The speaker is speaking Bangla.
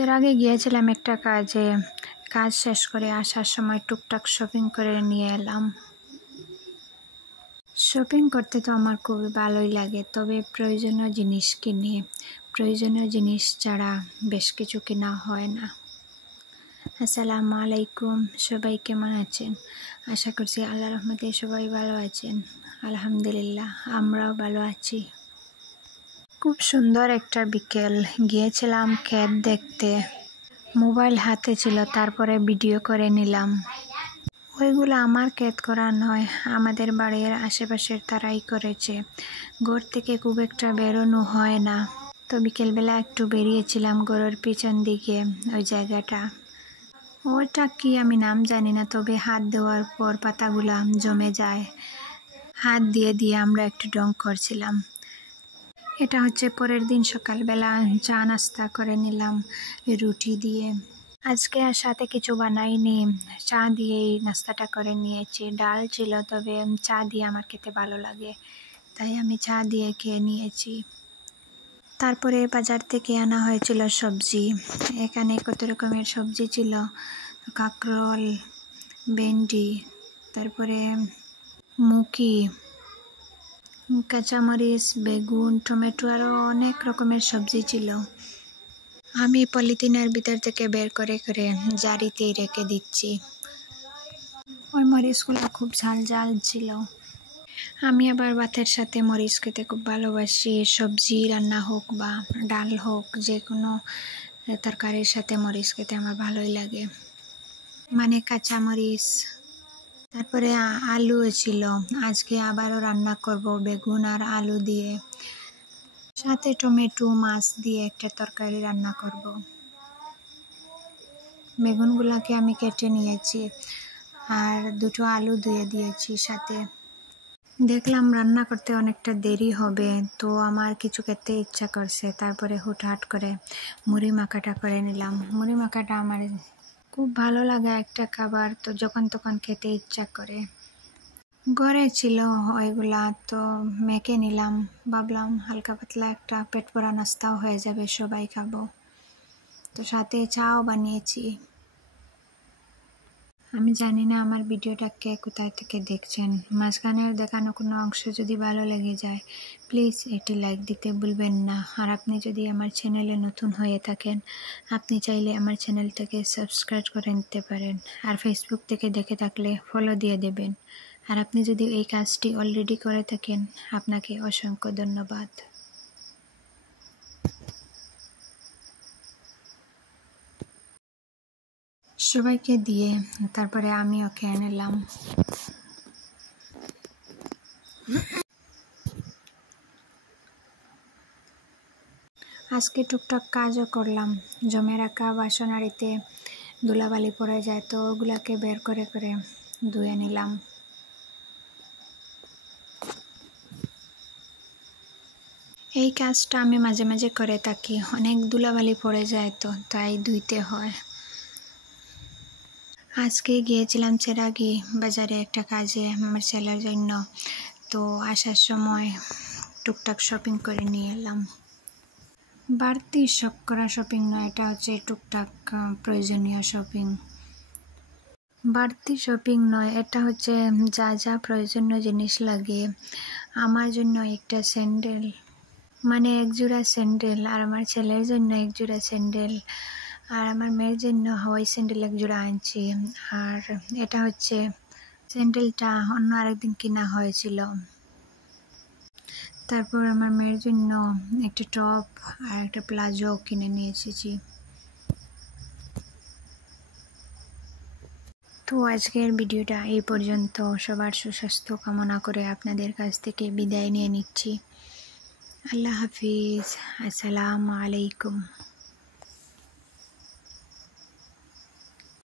এর আগে গিয়েছিলাম একটা কাজে, কাজ শেষ করে আসার সময় টুকটাক শপিং করে নিয়ে এলাম। শপিং করতে তো আমার খুবই ভালোই লাগে, তবে প্রয়োজনীয় জিনিস কিনি। প্রয়োজনীয় জিনিস ছাড়া বেশ কিছু কেনা হয় না। আসসালামু আলাইকুম, সবাই কেমন আছেন? আশা করছি আল্লাহর রহমতে সবাই ভালো আছেন। আলহামদুলিল্লাহ, আমরাও ভালো আছি। খুব সুন্দর একটা বিকেল, গিয়েছিলাম ক্ষেত দেখতে। মোবাইল হাতে ছিল, তারপরে ভিডিও করে নিলাম। ওইগুলো আমার ক্ষেত করা নয়, আমাদের বাড়ির আশেপাশের তারাই করেছে। ঘর থেকে খুব একটা বেরোনো হয় না, তো বিকেলবেলা একটু বেরিয়েছিলাম ঘরের পিছন দিকে। ওই জায়গাটা, ওটা কি আমি নাম জানি না, তবে হাত দেওয়ার পর পাতাগুলা জমে যায়। হাত দিয়ে দিয়ে আমরা একটু ডং করছিলাম। এটা হচ্ছে পরের দিন সকালবেলা চা নাস্তা করে নিলাম রুটি দিয়ে। আজকে আর সাথে কিছু বানাইনি, চা দিয়েই নাস্তাটা করে নিয়েছি। ডাল ছিল, তবে চা দিয়ে আমার খেতে ভালো লাগে, তাই আমি চা দিয়ে খেয়ে নিয়েছি। তারপরে বাজার থেকে আনা হয়েছিল সবজি। এখানে কত রকমের সবজি ছিল, কাঁকরোল, ভেন্ডি, তারপরে মুখি, কাঁচামরিচ, বেগুন, টমেটো, আরও অনেক রকমের সবজি ছিল। আমি পলিথিনের ভিতর থেকে বের করে করে জারিতেই রেখে দিচ্ছি। ওই মরিচগুলো খুব ঝাল ঝাল ছিল। আমি আবার ভাতের সাথে মরিচ খেতে খুব ভালোবাসি। সবজি রান্না হোক বা ডাল হোক, যে কোনো তরকারির সাথে মরিচ খেতে আমার ভালোই লাগে, মানে কাঁচা মরিচ। তারপরে আলু ছিল, আজকে আবারও রান্না করব বেগুন আর আলু দিয়ে, সাথে টমেটো মাছ দিয়ে একটা তরকারি রান্না করব। বেগুনগুলোকে আমি কেটে নিয়েছি আর দুটো আলু দিয়ে দিয়েছি সাথে। দেখলাম রান্না করতে অনেকটা দেরি হবে, তো আমার কিছু খেতে ইচ্ছা করছে, তারপরে হুটহাট করে মুড়ি মাখাটা করে নিলাম। মুড়ি মাখাটা আমার খুব ভালো লাগা একটা খাবার, তো যখন তখন খেতে ইচ্ছা করে। ঘরে ছিল ওইগুলা, তো মেখে নিলাম। ভাবলাম হালকা পাতলা একটা পেট ভরা নাস্তাও হয়ে যাবে, সবাই খাবো। তো সাথে চাও বানিয়েছি। আমি জানি না আমার ভিডিওটা কে কোথায় থেকে দেখছেন। মাঝখানের দেখানো কোনো অংশ যদি ভালো লেগে যায়, প্লিজ একটি লাইক দিতে ভুলবেন না। আর আপনি যদি আমার চ্যানেলে নতুন হয়ে থাকেন, আপনি চাইলে আমার চ্যানেলটাকে সাবস্ক্রাইব করে নিতে পারেন। আর ফেসবুক থেকে দেখে থাকলে ফলো দিয়ে দেবেন। আর আপনি যদি এই কাজটি অলরেডি করে থাকেন, আপনাকে অসংখ্য ধন্যবাদ। সবাইকে দিয়ে তারপরে আমিও খেয়ে নিলাম। আজকে টুকটাক কাজও করলাম। জমে রাখা বাসন হাঁড়িতে ধুলাবালি পড়ে যায়, তো ওগুলাকে বের করে করে ধুয়ে নিলাম। এই কাজটা আমি মাঝে মাঝে করে থাকি, অনেক ধুলাবালি পড়ে যায়, তো তাই ধুইতে হয়। আজকে গিয়েছিলাম চেরাগি বাজারে একটা কাজে আমার ছেলের জন্য, তো আসার সময় টুকটাক শপিং করে নিয়ে এলাম। বাড়তি শখ করা শপিং নয়, এটা হচ্ছে টুকটাক প্রয়োজনীয় শপিং। বাড়তি শপিং নয়, এটা হচ্ছে যা যা প্রয়োজনীয় জিনিস লাগে। আমার জন্য একটা স্যান্ডেল, মানে একজোড়া স্যান্ডেল, আর আমার ছেলের জন্য একজোড়া স্যান্ডেল, আর আমার মেয়ের জন্য হাওয়াই স্যান্ডেল একজোড়া আনছি। আর এটা হচ্ছে স্যান্ডেলটা অন্য আরেকদিন কেনা হয়েছিল। তারপর আমার মেয়ের জন্য একটা টপ আর একটা প্লাজো কিনে নিয়ে এসেছি। তো আজকের ভিডিওটা এই পর্যন্ত। সবার সুস্বাস্থ্য কামনা করে আপনাদের কাছ থেকে বিদায় নিয়ে নিচ্ছি। আল্লাহ হাফিজ, আসসালামু আলাইকুম।